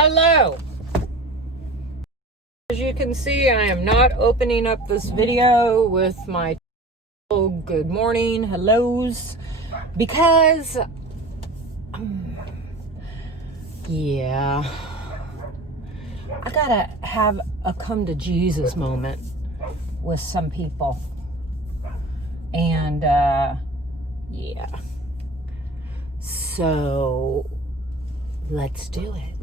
Hello! As you can see, I am not opening up this video with my good morning hellos because, yeah, I gotta have a come to Jesus moment with some people. And, yeah. So, let's do it.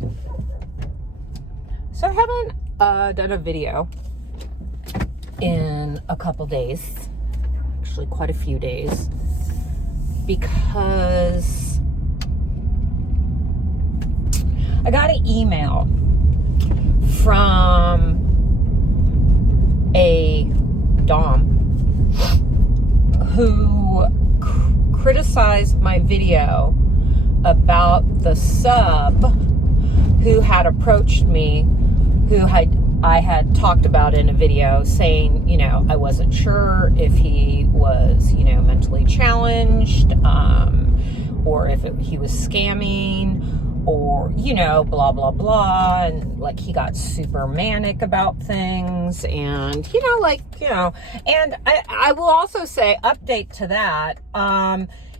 So I haven't done a video in a couple days, actually quite a few days, because I got an email from a Dom who criticized my video about the sub who had approached me, I had talked about in a video, saying, I wasn't sure if he was, mentally challenged, or if he was scamming, or, blah, blah, blah, and, he got super manic about things, and, and I will also say, update to that,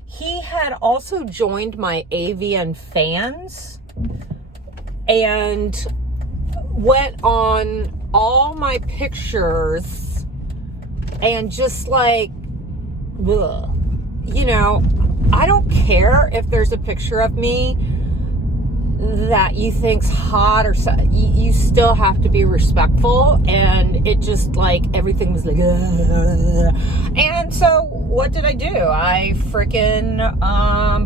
he had also joined my AVN fans, and went on all my pictures and just ugh. I don't care if there's a picture of me that you think's hot or so. You still have to be respectful, and it just everything was and so what did I do? I freaking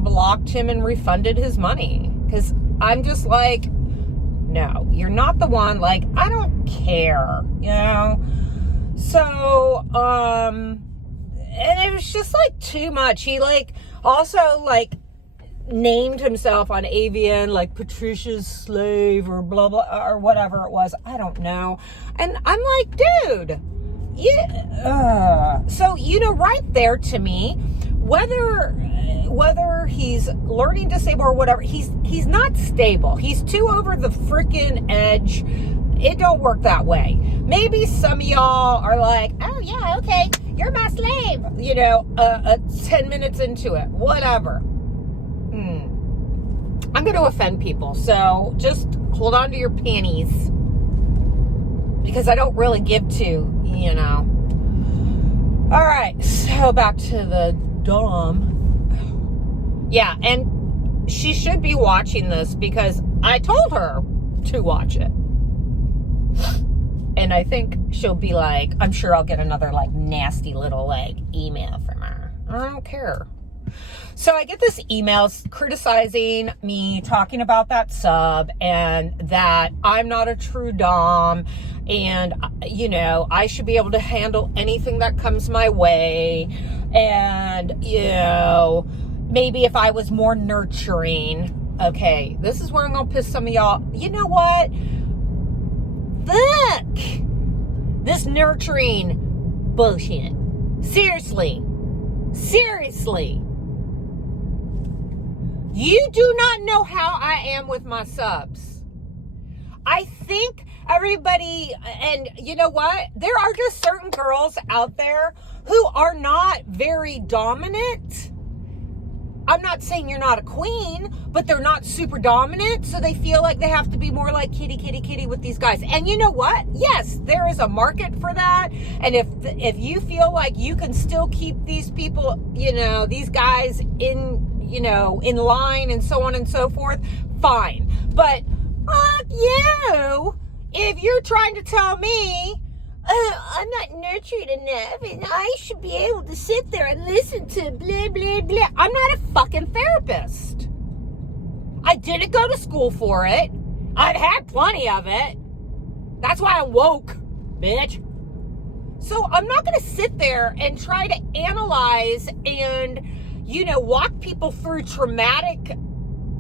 blocked him and refunded his money, because I'm just no, you're not the one. I don't care, So, and it was just too much. He also named himself on AVN Patricia's slave or blah blah or whatever it was. I don't know. And I'm dude, yeah. So right there to me, whether he's learning to stable or whatever, he's not stable. He's too over the freaking edge. It don't work that way. Maybe some of y'all are oh yeah, okay, you're my slave, 10 minutes into it, whatever. I'm going to offend people, so just hold on to your panties, because I don't really give two, All right, so back to the Dom. Yeah, and she should be watching this, because I told her to watch it. And I think she'll be I'm sure I'll get another nasty little email from her. I don't care. So I get this email criticizing me, talking about that sub, and that I'm not a true Dom, and, I should be able to handle anything that comes my way, and, maybe if I was more nurturing. Okay, this is where I'm going to piss some of y'all. You know what? Fuck this nurturing bullshit. Seriously. You do not know how I am with my subs. I think everybody, and you know what? There are just certain girls out there who are not very dominant. I'm not saying you're not a queen, but they're not super dominant, so they feel like they have to be more kitty with these guys. And you know what? Yes, there is a market for that. And if you feel like you can still keep these people, these guys in line and so on and so forth, fine. But fuck you if you're trying to tell me I'm not nurtured enough and I should be able to sit there and listen to blah, blah, blah. I'm not a fucking therapist. I didn't go to school for it. I've had plenty of it. That's why I'm woke, bitch. So I'm not going to sit there and try to analyze and, walk people through traumatic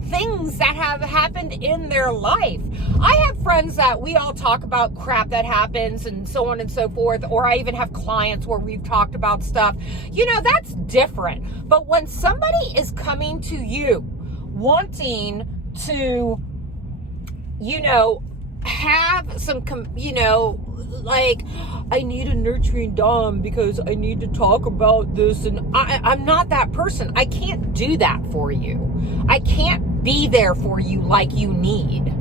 things that have happened in their life. I have friends that we all talk about crap that happens and so on and so forth, or I even have clients where we've talked about stuff. That's different. But when somebody is coming to you wanting to you know, have some, you know, like, I need a nurturing dom because I need to talk about this. And I'm not that person. I can't do that for you. I can't be there for you like you need.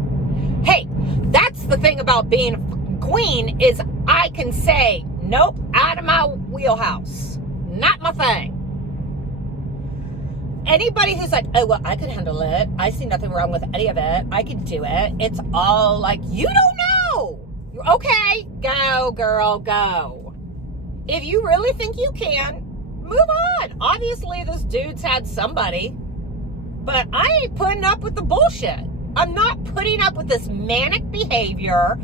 Hey, that's the thing about being a queen is I can say, nope, out of my wheelhouse. Not my thing. Anybody who's like, oh, well, I could handle it. I see nothing wrong with any of it. I can do it. It's all like, you don't know. Okay, go, girl, go. If you really think you can, move on. Obviously, this dude's had somebody. But I ain't putting up with the bullshit. I'm not putting up with this manic behavior,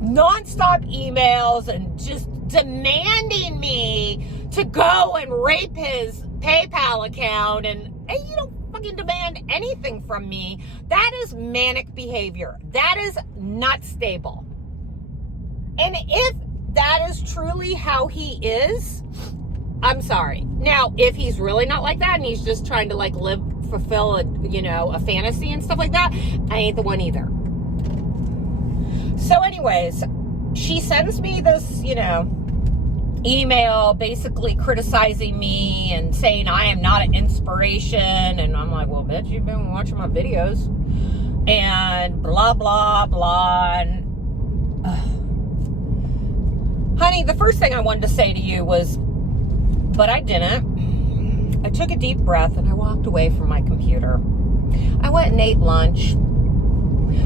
nonstop emails, and just demanding me to go and rape his PayPal account. And you don't fucking demand anything from me. That is manic behavior. That is not stable. And if that is truly how he is, I'm sorry. Now, if he's really not like that and he's just trying to like fulfill a, you know, a fantasy and stuff like that, I ain't the one either. So anyways, she sends me this, you know, email basically criticizing me and saying I am not an inspiration. And I'm like, well, bitch, you've been watching my videos and blah, blah, blah. And honey, the first thing I wanted to say to you was, but I didn't. I took a deep breath and I walked away from my computer. I went and ate lunch.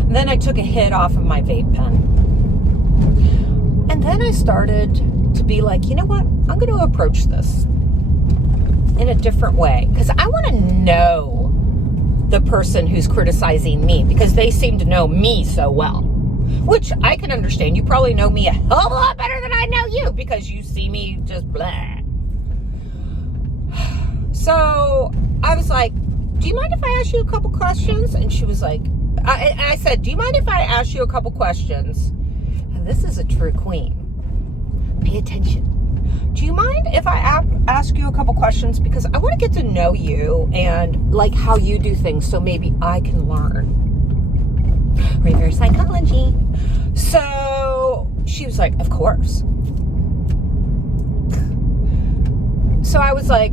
Then I took a hit off of my vape pen. And then I started to be like, you know what? I'm going to approach this in a different way. Because I want to know the person who's criticizing me. Because they seem to know me so well. Which I can understand. You probably know me a hell of a lot better than I know you. Because you see me just blah. So I was like, do you mind if I ask you a couple questions? And she was like, I said, do you mind if I ask you a couple questions? And this is a true queen. Pay attention. Do you mind if I ask you a couple questions? Because I want to get to know you and like how you do things so maybe I can learn. Reverse psychology. So she was like, of course. So I was like,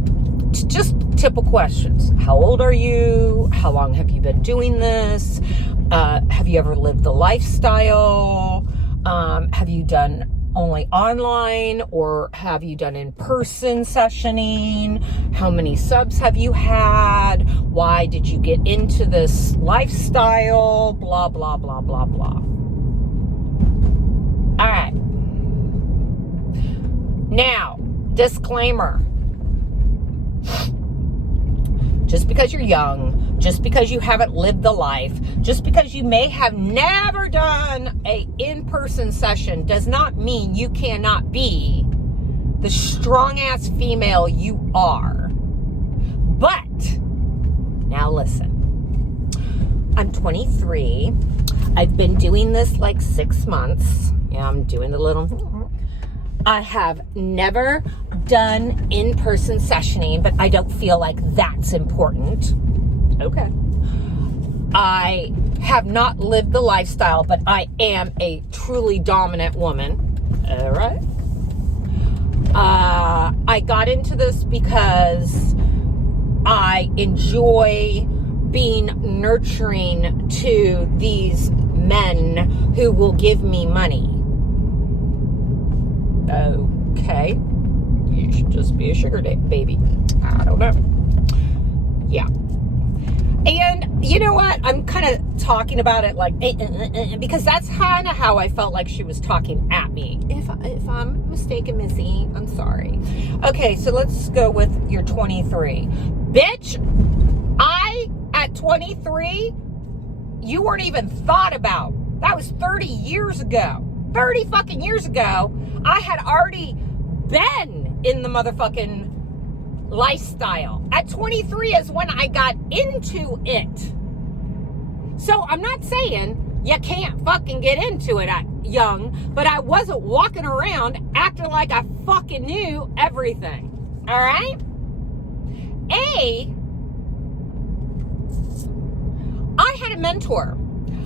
just typical questions. How old are you? How long have you been doing this? Have you ever lived the lifestyle? Have you done only online or have you done in-person sessioning? How many subs have you had? Why did you get into this lifestyle? Blah, blah, blah, blah, blah. All right. Now, disclaimer. Just because you're young, just because you haven't lived the life, just because you may have never done a in-person session does not mean you cannot be the strong-ass female you are. But, now listen, I'm 23. I've been doing this like 6 months. Yeah, I'm doing the little... I have never done in-person sessioning, but I don't feel like that's important. Okay. I have not lived the lifestyle, but I am a truly dominant woman. All right. I got into this because I enjoy being nurturing to these men who will give me money. Okay. You should just be a sugar baby. I don't know. Yeah. And you know what? I'm kind of talking about it like, because that's kind of how I felt like she was talking at me. If I'm mistaken, Missy, I'm sorry. Okay, so let's go with your 23. Bitch, at 23, you weren't even thought about. That was 30 years ago. 30 fucking years ago, I had already been in the motherfucking lifestyle. At 23 is when I got into it. So I'm not saying you can't fucking get into it at young, but I wasn't walking around acting like I fucking knew everything. All right? I had a mentor.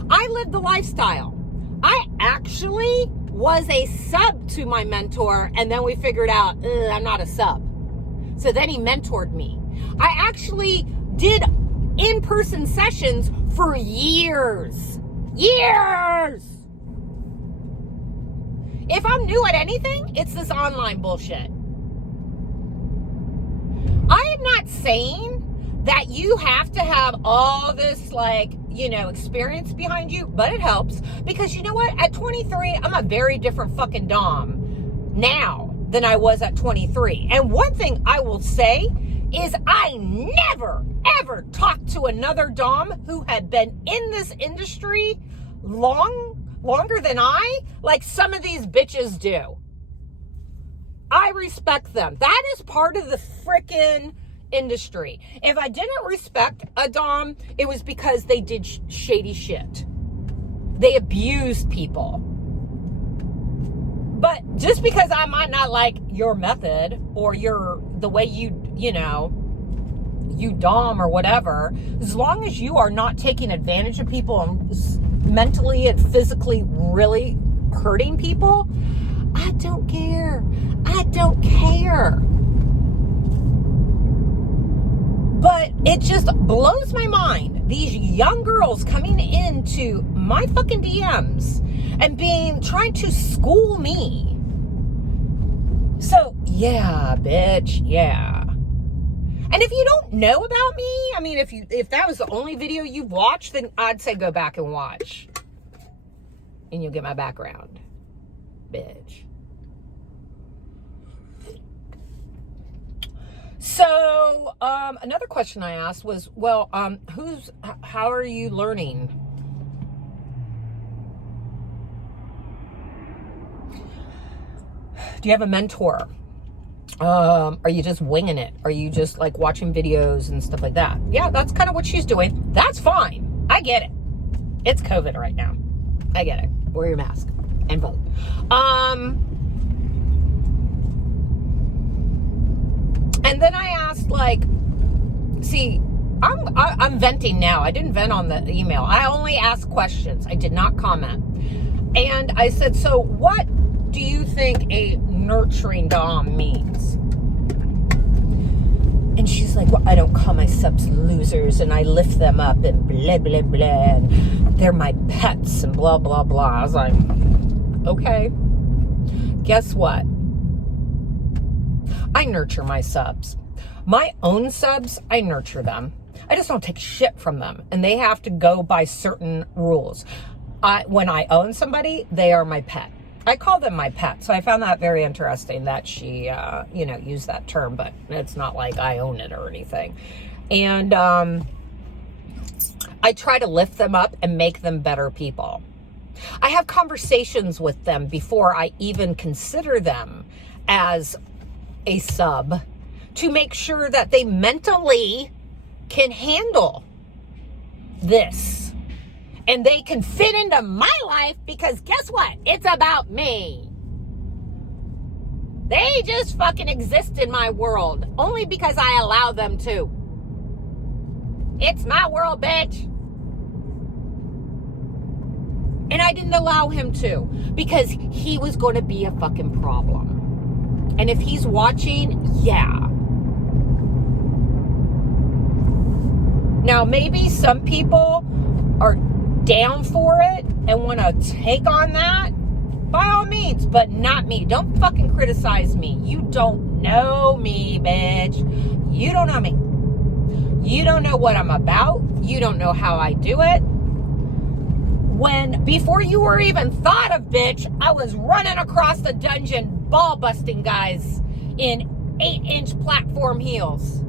I lived the lifestyle. I actually was a sub to my mentor, and then we figured out I'm not a sub. So then he mentored me. I actually did in-person sessions for years. Years! If I'm new at anything, it's this online bullshit. I am not saying that you have to have all this, experience behind you, but it helps. Because you know what? At 23, I'm a very different fucking Dom now than I was at 23. And one thing I will say is I never, ever talked to another Dom who had been in this industry longer than I, like some of these bitches do. I respect them. That is part of the frickin' industry. If I didn't respect a Dom, it was because they did shady shit. They abused people. But just because I might not like your method or the way you Dom or whatever, as long as you are not taking advantage of people and mentally and physically really hurting people, I don't care. I don't care. But it just blows my mind. These young girls coming into my fucking DMs and trying to school me. So, yeah, bitch, yeah. And if you don't know about me, I mean, if that was the only video you watched, then I'd say go back and watch. And you'll get my background. Bitch. So, another question I asked was, well, how are you learning? Do you have a mentor? Are you just winging it? Are you just like watching videos and stuff like that? Yeah, that's kind of what she's doing. That's fine. I get it. It's COVID right now. I get it. Wear your mask and vote. And then I asked, I'm venting now. I didn't vent on the email. I only asked questions. I did not comment. And I said, so what do you think a nurturing Dom means? And she's like, well, I don't call my subs losers, and I lift them up and blah, blah, blah, and they're my pets and blah, blah, blah. I was like, okay, guess what? I nurture my subs. My own subs, I nurture them. I just don't take shit from them, and they have to go by certain rules. When I own somebody, they are my pet. I call them my pet, so I found that very interesting that she, used that term, but it's not like I own it or anything. And I try to lift them up and make them better people. I have conversations with them before I even consider them as a sub to make sure that they mentally can handle this. And they can fit into my life because guess what? It's about me. They just fucking exist in my world only because I allow them to. It's my world, bitch. And I didn't allow him to because he was going to be a fucking problem. And if he's watching, yeah. Now, maybe some people are down for it and want to take on that, by all means, but not me. Don't fucking criticize me. You don't know me, bitch. You don't know me. You don't know what I'm about. You don't know how I do it. Before you were even thought of, bitch, I was running across the dungeon ball busting guys in 8-inch platform heels.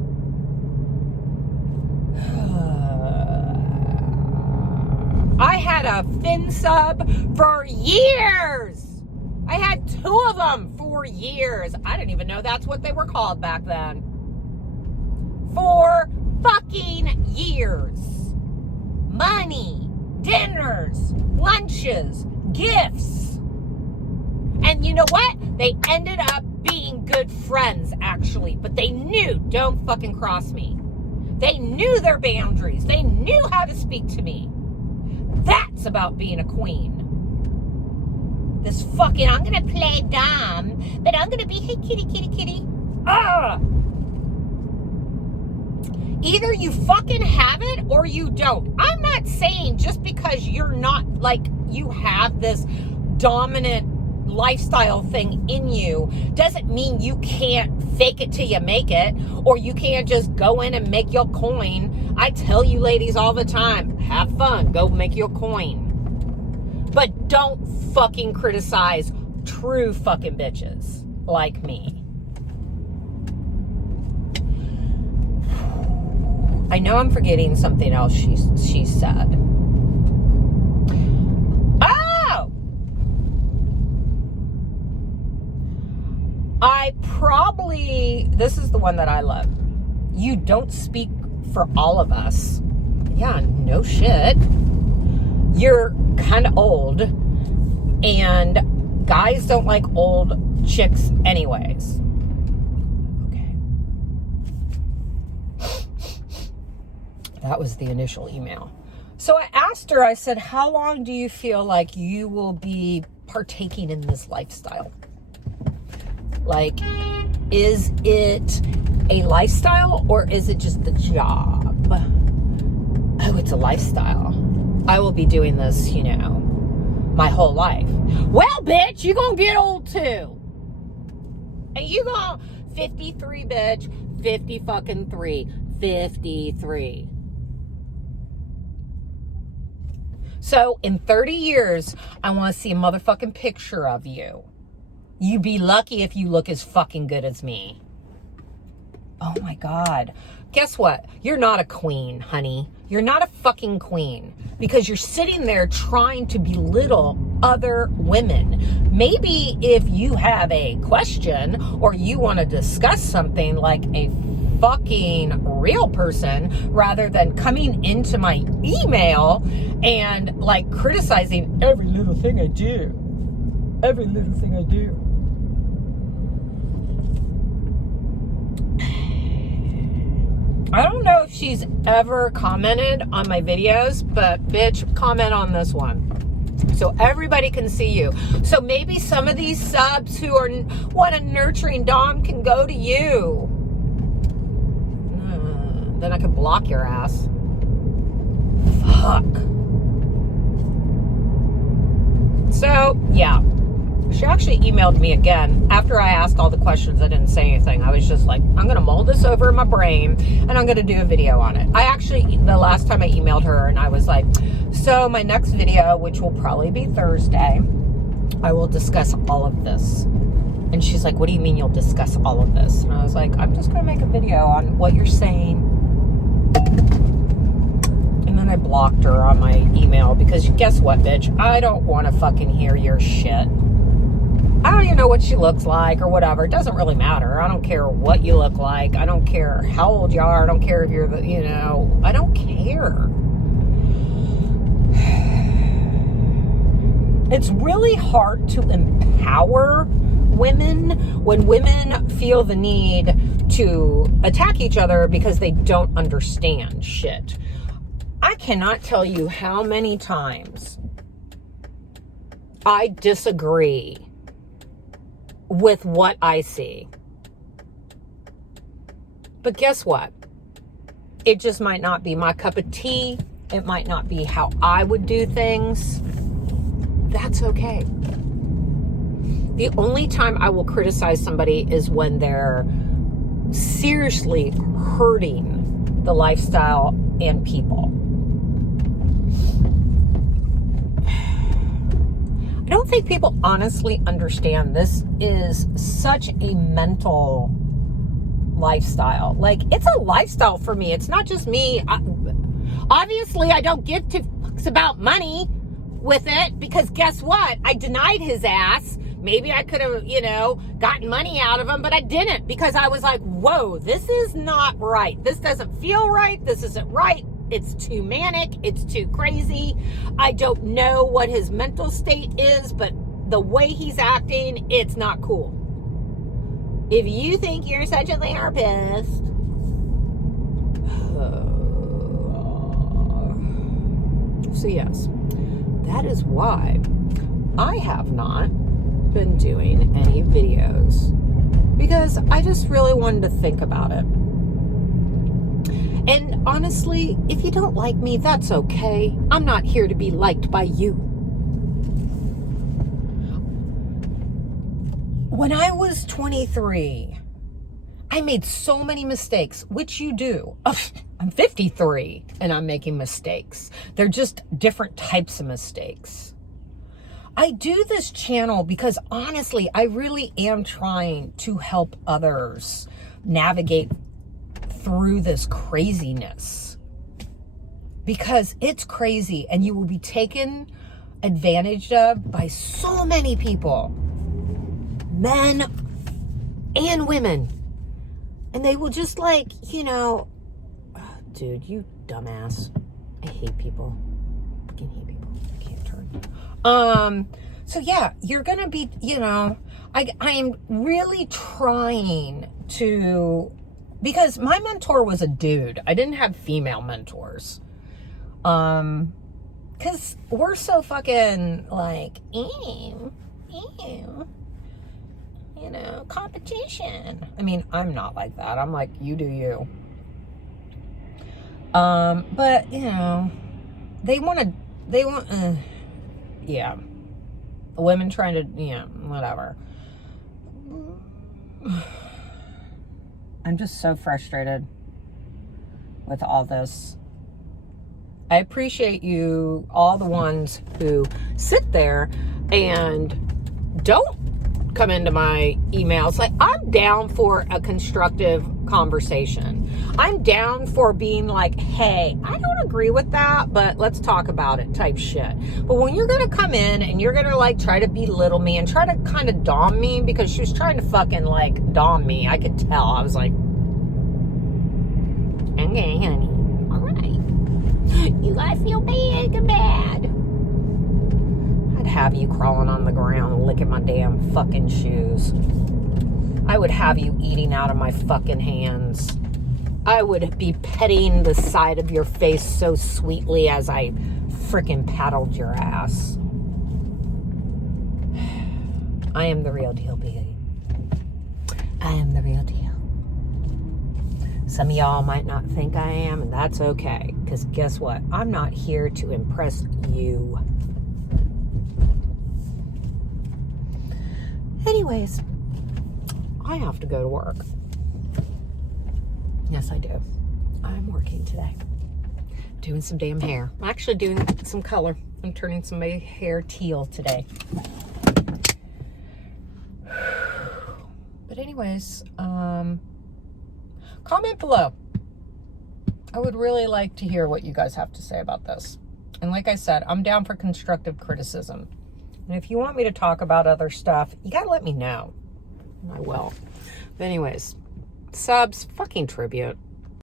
I had a Fin sub for years. I had 2 of them for years. I didn't even know that's what they were called back then. For fucking years. Money, dinners, lunches, gifts. And you know what? They ended up being good friends, actually. But they knew, don't fucking cross me. They knew their boundaries. They knew how to speak to me. That's about being a queen. This fucking, I'm gonna play dumb, but I'm gonna be, hey, kitty, kitty, kitty. Either you fucking have it or you don't. I'm not saying just because you're not, like, you have this dominant lifestyle thing in you doesn't mean you can't fake it till you make it, or you can't just go in and make your coin. I tell you ladies all the time, have fun, go make your coin. But don't fucking criticize true fucking bitches like me. I know I'm forgetting something else she said. Oh! This is the one that I love. You don't speak for all of us. Yeah, no shit. You're kind of old, and guys don't like old chicks anyways. Okay. That was the initial email. So I asked her, I said, how long do you feel like you will be partaking in this lifestyle? Like, is it a lifestyle or is it just the job? Oh, it's a lifestyle. I will be doing this, my whole life. Well, bitch, you gonna get old too. And you gonna 53, bitch. 50 fucking 3. 53. So in 30 years, I want to see a motherfucking picture of you. You be lucky if you look as fucking good as me. Oh my God. Guess what? You're not a queen, honey. You're not a fucking queen because you're sitting there trying to belittle other women. Maybe if you have a question or you want to discuss something like a fucking real person rather than coming into my email and like criticizing every little thing I do. Every little thing I do. I don't know if she's ever commented on my videos, but bitch, comment on this one so everybody can see you. So maybe some of these subs who want a nurturing dom can go to you. Then I could block your ass. Fuck. So, yeah. She actually emailed me again after I asked all the questions. I didn't say anything. I was just like, I'm going to mull this over in my brain and I'm going to do a video on it. I actually, the last time I emailed her and I was like, so my next video, which will probably be Thursday, I will discuss all of this. And she's like, what do you mean you'll discuss all of this? And I was like, I'm just going to make a video on what you're saying. And then I blocked her on my email because guess what, bitch? I don't want to fucking hear your shit. I don't even know what she looks like or whatever. It doesn't really matter. I don't care what you look like. I don't care how old you are. I don't care if you're I don't care. It's really hard to empower women when women feel the need to attack each other because they don't understand shit. I cannot tell you how many times I disagree with what I see. But guess what? It just might not be my cup of tea. It might not be how I would do things. That's okay. The only time I will criticize somebody is when they're seriously hurting the lifestyle and people. I don't think people honestly understand this is such a mental lifestyle. Like, it's a lifestyle for me. It's not just me. Obviously, I don't give two fucks about money with it because guess what? I denied his ass. Maybe I could have, gotten money out of him, but I didn't because I was like, whoa, this is not right. This doesn't feel right. This isn't right. It's too manic. It's too crazy. I don't know what his mental state is, but the way he's acting, it's not cool. If you think you're such a therapist, so yes. that is why I have not been doing any videos, because I just really wanted to think about it. And honestly, if you don't like me, that's okay. I'm not here to be liked by you. When I was 23, I made so many mistakes, which you do. I'm 53 and I'm making mistakes. They're just different types of mistakes. I do this channel because honestly, I really am trying to help others navigate through this craziness, because it's crazy and you will be taken advantage of by so many people, men and women, and they will just like, dude, you dumbass. I hate people. I fucking hate people. I can't turn. So yeah, you're gonna be, I am really trying to, because my mentor was a dude. I didn't have female mentors. Because we're so fucking like, ew, competition. I mean, I'm not like that. I'm like, you do you. But, they want, yeah. The women trying to, whatever. I'm just so frustrated with all this. I appreciate you, all the ones who sit there and don't come into my emails. Like, I'm down for a constructive conversation. I'm down for being like, hey, I don't agree with that, but let's talk about it type shit. But when you're going to come in and you're going to like try to belittle me and try to kind of dom me, because she was trying to fucking like dom me. I could tell. I was like, okay, honey. All right. You guys feel bad. I'd have you crawling on the ground, licking my damn fucking shoes. I would have you eating out of my fucking hands. I would be petting the side of your face so sweetly as I freaking paddled your ass. I am the real deal, baby. I am the real deal. Some of y'all might not think I am, and that's okay. Because guess what? I'm not here to impress you. Anyways, I have to go to work. Yes, I do. I'm working today. Doing some damn hair. I'm actually doing some color. I'm turning some of my hair teal today. But anyways, comment below. I would really like to hear what you guys have to say about this. And like I said, I'm down for constructive criticism. And if you want me to talk about other stuff, you gotta let me know. I will. But anyways, subs, fucking tribute.